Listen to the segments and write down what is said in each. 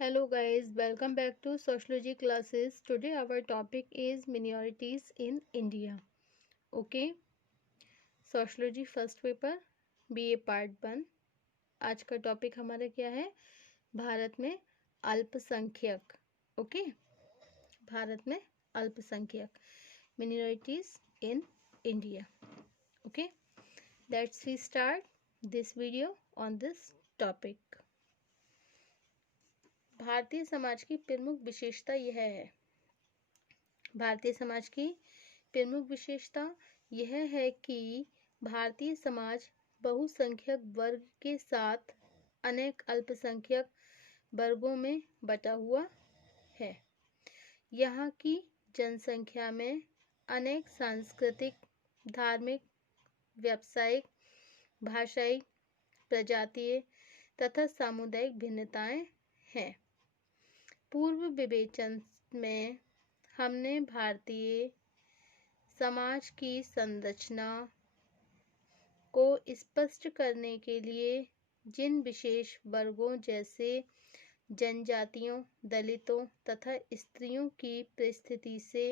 Hello guys, welcome back to Sociology classes. Today our topic is minorities in India. Okay, Sociology first paper BA part 1। आज का topic हमारा क्या है? भारत में अल्पसंख्यक। ओके, भारत में अल्पसंख्यक, minorities in India. Okay, let's we start this video on this topic. Bharatiya Samaj की प्रमुख विशेषता यह है। भारतीय समाज की प्रमुख विशेषता यह है कि भारतीय समाज बहुसंख्यक वर्ग के साथ अनेक अल्पसंख्यक वर्गों में बटा हुआ है। यहाँ की जनसंख्या में अनेक सांस्कृतिक, धार्मिक, व्यावसायिक, भाषाई, प्रजातीय तथा सामुदायिक भिन्नताएं हैं। पूर्व विवेचन में हमने भारतीय समाज की संरचना को स्पष्ट करने के लिए जिन विशेष वर्गों जैसे जनजातियों, दलितों तथा स्त्रियों की परिस्थिति से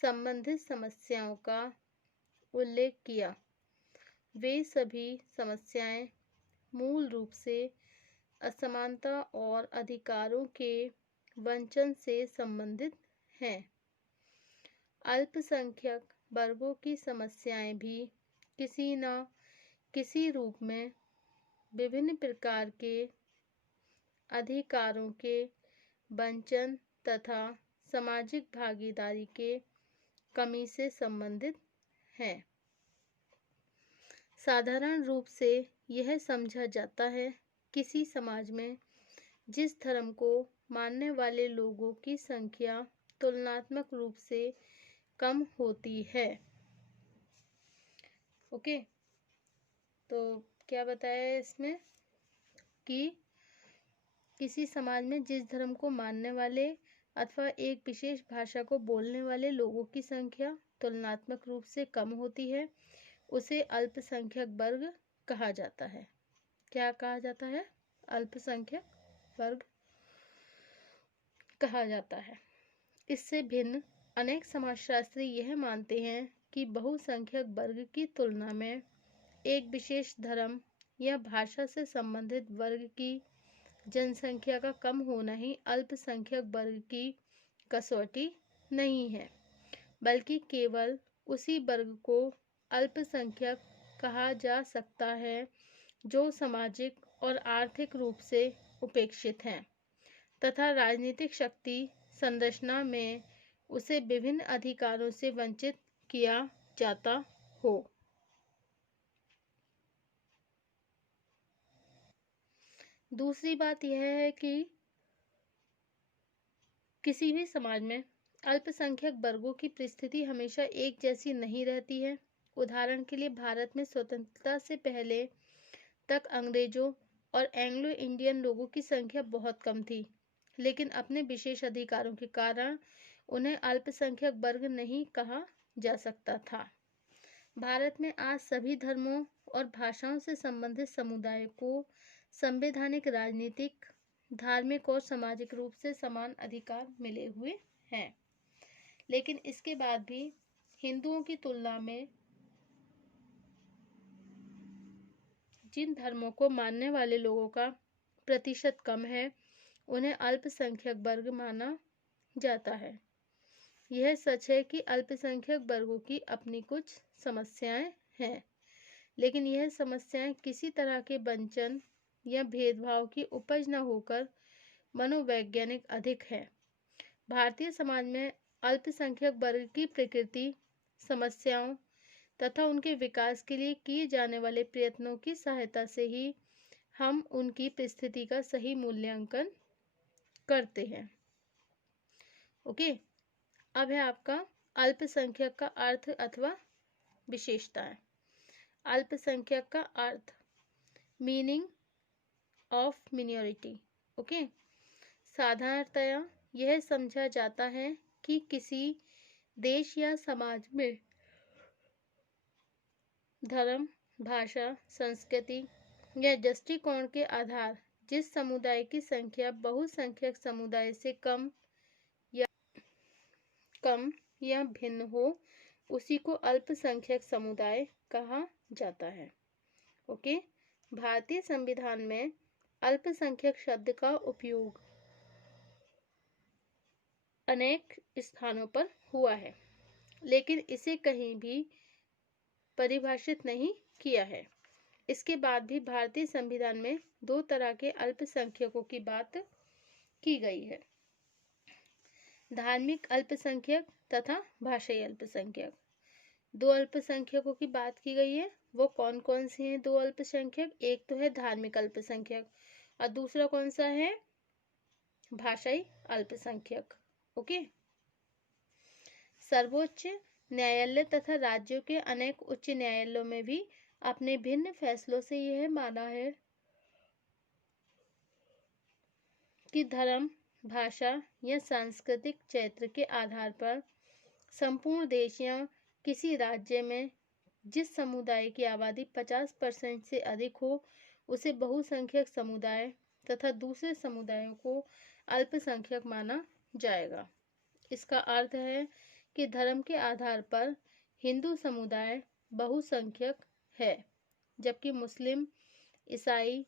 संबंधित समस्याओं का उल्लेख किया, वे सभी समस्याएं मूल रूप से असमानता और अधिकारों के वंचन से संबंधित हैं। अल्पसंख्यक वर्गों की समस्याएं भी किसी न किसी रूप में विभिन्न प्रकार के अधिकारों के वंचन तथा सामाजिक भागीदारी के कमी से संबंधित हैं। साधारण रूप से यह समझा जाता है किसी समाज में जिस धर्म को मानने वाले लोगों की संख्या तुलनात्मक रूप से कम होती है। ओके, तो क्या बताया है इसमें कि किसी समाज में जिस धर्म को मानने वाले अथवा एक विशेष भाषा को बोलने वाले लोगों की संख्या तुलनात्मक रूप से कम होती है, उसे अल्पसंख्यक वर्ग कहा जाता है। क्या कहा जाता है? अल्पसंख्यक वर्ग कहा जाता है। इससे भिन्न अनेक समाजशास्त्री यह मानते हैं कि बहुसंख्यक वर्ग की तुलना में एक विशेष धर्म या भाषा से संबंधित वर्ग की जनसंख्या का कम होना ही अल्पसंख्यक वर्ग की कसौटी नहीं है, बल्कि केवल उसी वर्ग को अल्पसंख्यक कहा जा सकता है जो सामाजिक और आर्थिक रूप से उपेक्षित हैं तथा राजनीतिक शक्ति संरचना में उसे विभिन्न अधिकारों से वंचित किया जाता हो। दूसरी बात यह है कि किसी भी समाज में अल्पसंख्यक वर्गों की परिस्थिति हमेशा एक जैसी नहीं रहती है। उदाहरण के लिए भारत में स्वतंत्रता से पहले तक अंग्रेजों और एंग्लो इंडियन लोगों की संख्या बहुत कम थी, लेकिन अपने विशेष अधिकारों के कारण उन्हें अल्पसंख्यक वर्ग नहीं कहा जा सकता था। भारत में आज सभी धर्मों और भाषाओं से संबंधित समुदाय को संवैधानिक, राजनीतिक, धार्मिक और सामाजिक रूप से समान अधिकार मिले हुए हैं, लेकिन इसके बाद भी हिंदुओं की तुलना में जिन धर्मों को मानने वाले लोगों का प्रतिशत कम है, उन्हें अल्पसंख्यक वर्ग माना जाता है। यह सच है कि अल्पसंख्यक वर्गों की अपनी कुछ समस्याएं हैं, लेकिन यह समस्याएं किसी तरह के वंचन या भेदभाव की उपज न होकर मनोवैज्ञानिक अधिक है। भारतीय समाज में अल्पसंख्यक वर्ग की प्रकृति, समस्याओं तथा उनके विकास के लिए किए जाने वाले प्रयत्नों की सहायता से ही हम उनकी परिस्थिति का सही मूल्यांकन करते हैं। ओके, अब है आपका अल्पसंख्यक का अर्थ अथवा विशेषताएं। अल्पसंख्यक का अर्थ, मीनिंग ऑफ मिनॉरिटी। ओके, साधारणतया यह समझा जाता है कि किसी देश या समाज में धर्म, भाषा, संस्कृति या दृष्टिकोण के आधार जिस समुदाय की संख्या बहुसंख्यक समुदाय से कम या भिन्न हो, उसी को अल्पसंख्यक समुदाय कहा जाता है। ओके। भारतीय संविधान में अल्पसंख्यक शब्द का उपयोग अनेक स्थानों पर हुआ है, लेकिन इसे कहीं भी परिभाषित नहीं किया है। इसके बाद भी भारतीय संविधान में दो तरह के अल्पसंख्यकों की बात की गई है, धार्मिक अल्पसंख्यक तथा भाषाई अल्पसंख्यक। दो अल्पसंख्यकों की बात की गई है। वो कौन कौन से हैं दो अल्पसंख्यक? एक तो है धार्मिक अल्पसंख्यक और दूसरा कौन सा है? भाषाई अल्पसंख्यक। ओके। सर्वोच्च न्यायालय तथा राज्यों के अनेक उच्च न्यायालयों में भी अपने भिन्न फैसलों से यह माना है कि धर्म, भाषा या सांस्कृतिक चरित्र के आधार पर संपूर्ण देश या किसी राज्य में जिस समुदाय की आबादी 50% से अधिक हो, उसे बहुसंख्यक समुदाय तथा दूसरे समुदायों को अल्पसंख्यक माना जाएगा। इसका अर्थ है कि धर्म के आधार पर हिंदू समुदाय बहुसंख्यक है, जबकि मुस्लिम, ईसाई,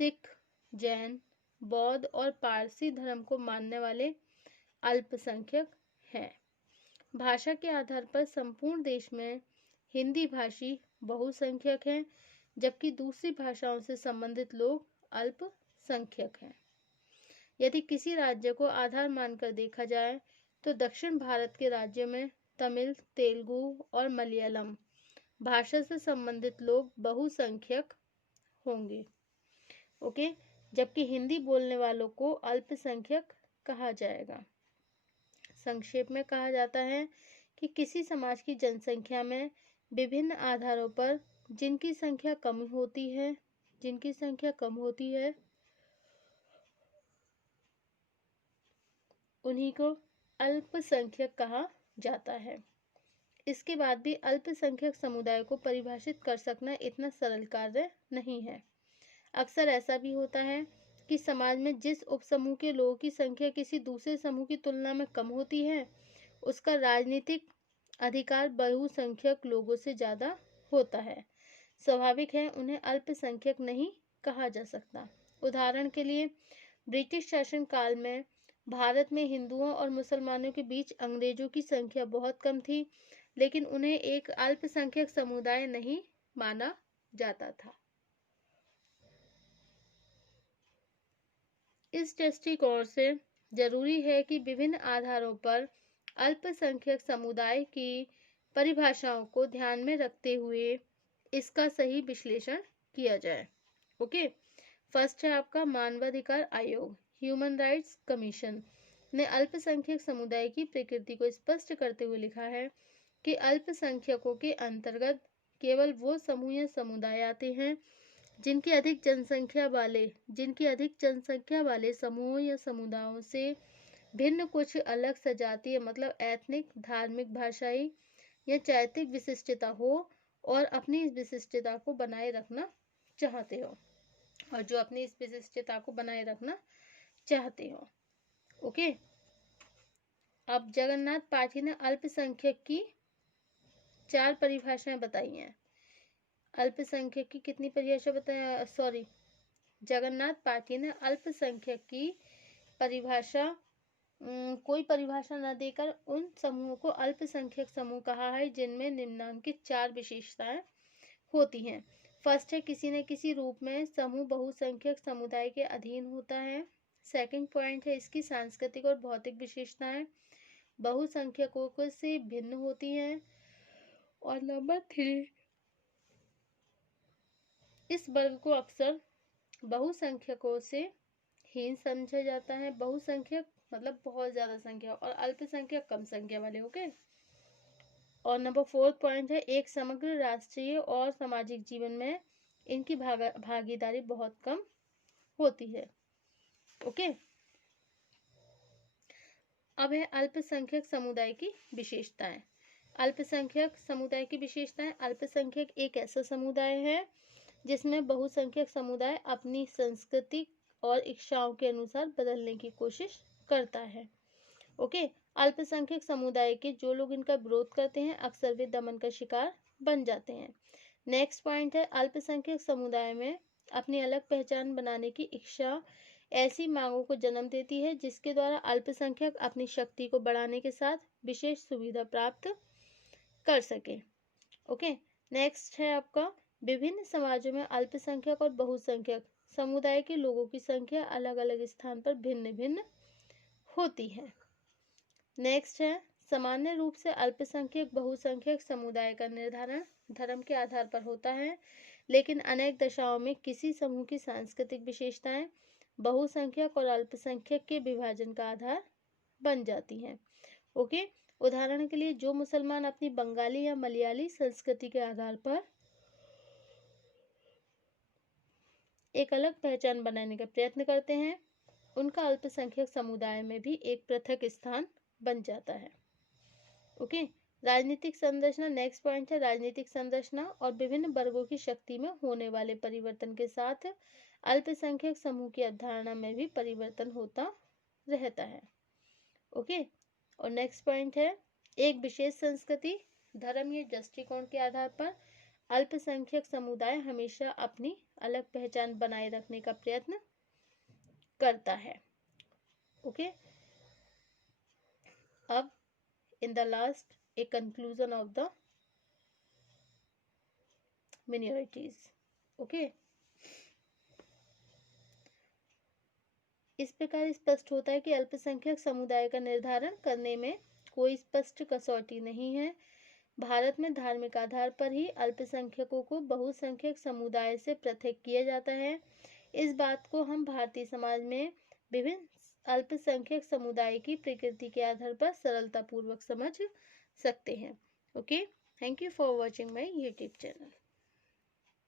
सिख, जैन, बौद्ध और पारसी धर्म को मानने वाले अल्पसंख्यक हैं। भाषा के आधार पर संपूर्ण देश में हिंदी भाषी बहुसंख्यक हैं, जबकि दूसरी भाषाओं से संबंधित लोग अल्पसंख्यक हैं। यदि किसी राज्य को आधार मानकर देखा जाए तो दक्षिण भारत के राज्यों में तमिल, तेलुगु और मलयालम भाषा से संबंधित लोग बहुसंख्यक होंगे। ओके। जबकि हिंदी बोलने वालों को अल्पसंख्यक कहा जाएगा। संक्षेप में कहा जाता है कि किसी समाज की जनसंख्या में विभिन्न आधारों पर जिनकी संख्या कम होती है उन्हीं को अल्पसंख्यक कहा जाता है। इसके बाद भी अल्पसंख्यक समुदाय को परिभाषित कर सकना इतना सरल कार्य नहीं है। अक्सर ऐसा भी होता है कि समाज में जिस उपसमूह के लोगों की संख्या किसी दूसरे समूह की तुलना में कम होती है, उसका राजनीतिक अधिकार बहुसंख्यक लोगों से ज़्यादा होता है। स्वाभाविक है उन्हें अल्पसंख्यक नहीं कहा जा सकता। उदाहरण के लिए, ब्रिटिश शासन काल में भारत में हिंदुओं और मुसलमानों के बीच अंग्रेजों की संख्या बहुत कम थी, लेकिन उन्हें एक अल्पसंख्यक समुदाय नहीं माना जाता था। इस दृष्टिकोण से जरूरी है कि विभिन्न आधारों पर अल्पसंख्यक समुदाय की परिभाषाओं को ध्यान में रखते हुए इसका सही विश्लेषण किया जाए। ओके। फर्स्ट है आपका मानवाधिकार आयोग, ह्यूमन राइट्स कमीशन ने अल्पसंख्यक समुदाय की प्रकृति को स्पष्ट करते हुए लिखा है कि अल्पसंख्यकों के अंतर्गत केवल वो समूह या समुदाय आते हैं जिनकी अधिक जनसंख्या वाले समूहों या समुदायों से भिन्न कुछ अलग सजातीय मतलब एथनिक, धार्मिक, भाषाई या चारित्रिक विशिष्टता हो और अपनी इस विशिष्टता को बनाए रखना चाहते हो ओके। अब जगन्नाथ पाठी ने अल्पसंख्यक की 4 परिभाषाएं बताई हैं। अल्पसंख्यक की कितनी परिभाषा बताया? जगन्नाथ पाठी ने अल्पसंख्यक की परिभाषा कोई परिभाषा न देकर उन समूहों को अल्पसंख्यक समूह कहा है जिनमें निम्नलिखित 4 विशेषताएं होती हैं। फर्स्ट है किसी न किसी रूप में समूह बहुसंख्यक समुदाय के अधीन होता है। सेकंड पॉइंट है इसकी सांस्कृतिक और भौतिक विशेषताएं बहुसंख्यकों से भिन्न होती हैं। और नंबर 3, इस वर्ग को अक्सर बहुसंख्यकों से हीन समझा जाता है। बहुसंख्यक मतलब बहुत ज्यादा संख्या और अल्पसंख्यक कम संख्या वाले। ओके। और नंबर 4 पॉइंट है एक समग्र राष्ट्रीय और सामाजिक जीवन में इनकी भागीदारी बहुत कम होती है। ओके। अब है अल्पसंख्यक समुदाय की विशेषताएं। अल्पसंख्यक समुदाय की विशेषताएं। अल्पसंख्यक एक ऐसा समुदाय है जिसमें बहुसंख्यक समुदाय अपनी सांस्कृतिक, और इच्छाओं के अनुसार बदलने की कोशिश करता है। ओके, अल्पसंख्यक समुदाय के जो लोग इनका विरोध करते हैं अक्सर वे दमन का शिकार बन जाते हैं। नेक्स्ट पॉइंट है, अल्पसंख्यक समुदाय में अपनी अलग पहचान बनाने की इच्छा ऐसी मांगों को जन्म देती है जिसके द्वारा अल्पसंख्यक अपनी शक्ति को बढ़ाने के साथ विशेष सुविधा प्राप्त कर सके। ओके, नेक्स्ट है आपका, विभिन्न समाजों में अल्पसंख्यक और बहुसंख्यक समुदाय के लोगों की संख्या अलग अलग स्थान पर भिन्न भिन्न होती है। नेक्स्ट है, सामान्य रूप से अल्पसंख्यक बहुसंख्यक समुदाय का निर्धारण धर्म के आधार पर होता है, लेकिन अनेक दशाओं में किसी समूह की सांस्कृतिक विशेषताएं बहुसंख्यक और अल्पसंख्यक के विभाजन का आधार बन जाती हैं। ओके, उदाहरण के लिए जो मुसलमान अपनी बंगाली या मलयाली संस्कृति के आधार पर एक अलग पहचान बनाने का प्रयत्न करते हैं, उनका अल्पसंख्यक समुदाय में भी एक पृथक स्थान बन जाता है। ओके, राजनीतिक संरचना। नेक्स्ट पॉइंट है, राजनीतिक संरचना और विभिन्न वर्गों की शक्ति में होने वाले परिवर्तन के साथ अल्पसंख्यक समूह की अवधारणा में भी परिवर्तन होता रहता है। ओके, और नेक्स्ट पॉइंट है, एक विशेष संस्कृति, धर्म या दृष्टिकोण के आधार पर अल्पसंख्यक समुदाय हमेशा अपनी अलग पहचान बनाए रखने का प्रयत्न करता है। ओके, अब in the last a conclusion of the minorities. Okay, इस प्रकार स्पष्ट होता है कि अल्पसंख्यक समुदाय का निर्धारण करने में कोई स्पष्ट कसौटी नहीं है। भारत में धार्मिक आधार पर ही अल्पसंख्यकों को बहुसंख्यक समुदाय से पृथक किया जाता है। इस बात को हम भारतीय समाज में विभिन्न अल्पसंख्यक समुदाय की प्रकृति के आधार पर सरलतापूर्वक समझ सकते हैं। Okay, thank you for watching my YouTube channel.